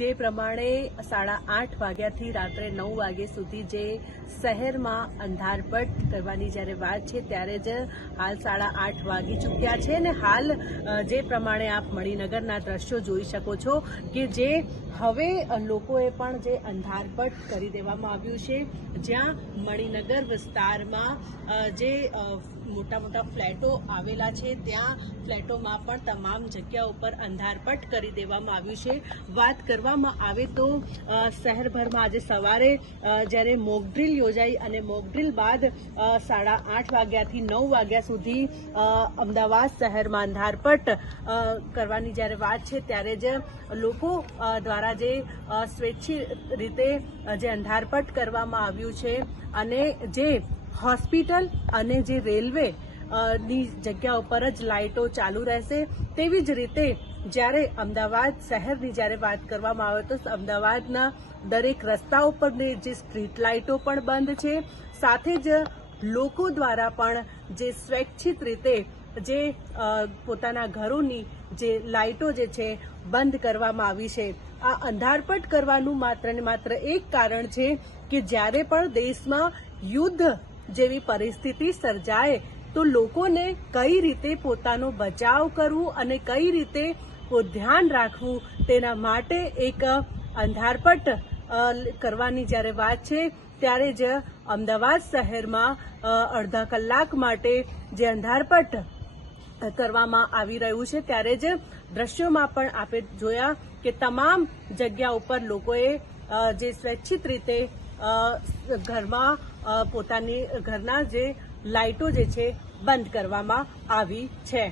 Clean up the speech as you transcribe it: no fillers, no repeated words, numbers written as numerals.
જે પ્રમાણે 8:30 વાગ્યાથી રાત્રે 9 વાગ્યા સુધી જે શહેરમાં અંધારપટ કરવાની જ્યારે વાત છે ત્યારે જ હાલ 8:30 વાગી ચૂક્યા છે અને હાલ જે પ્રમાણે આપ મણિનગરના દ્રશ્યો જોઈ શકો છો કે જે હવે લોકોએ પણ જે અંધારપટ કરી દેવામાં આવ્યું છે, જ્યાં મણિનગર વિસ્તારમાં જે મોટા મોટા ફ્લેટો આવેલા છે ત્યાં ફ્લેટોમાં પણ તમામ જગ્યા ઉપર અંધારપટ કરી દેવામાં આવ્યું છે। વાત કરવામાં આવે તો શહેરભરમાં આજે સવારે જ્યારે મોકડ્રીલ યોજાઈ અને મોકડ્રીલ બાદ 8:30 વાગ્યાથી 9 વાગ્યા સુધી અમદાવાદ શહેરમાં અંધારપટ કરવાની જ્યારે વાત છે ત્યારે જ લોકો દ્વારા જે સ્વૈચ્છિક રીતે જે અંધારપટ કરવામાં આવ્યું છે અને જે હોસ્પિટલ અને જે રેલવે ની જગ્યા ઉપર જ લાઇટો ચાલુ રહેશે, તેવી જ રીતે જ્યારે અમદાવાદ શહેરની જ્યારે વાત કરવામાં આવે તો અમદાવાદના દરેક રસ્તાઓ પરની જે સ્ટ્રીટ લાઇટો પણ બંધ છે, સાથે જ લોકો દ્વારા પણ જે સ્વૈચ્છિક રીતે જે પોતાના ઘરોની જે લાઇટો જે છે બંધ કરવામાં આવી છે। આ અંધારપટ કરવાનું માત્ર ને માત્ર એક કારણ છે કે જ્યારે પણ દેશમાં યુદ્ધ જેવી પરિસ્થિતિ સર્જાય તો લોકોને કઈ રીતે પોતાનો બચાવ કરવું અને કઈ રીતે ધ્યાન રાખવું તેના માટે એક અંધારપટ કરવાની જ્યારે વાત છે ત્યારે જ અમદાવાદ શહેરમાં અડધા કલાક માટે જે અંધારપટ કરવામાં આવી રહ્યું છે ત્યારે જ દ્રશ્યોમાં પણ આપણે જોયા કે તમામ જગ્યા ઉપર લોકોએ જે સ્વૈચ્છિક રીતે ઘરમાં પોતાની ઘરના જે લાઇટો જે છે બંધ કરવામાં આવી છે।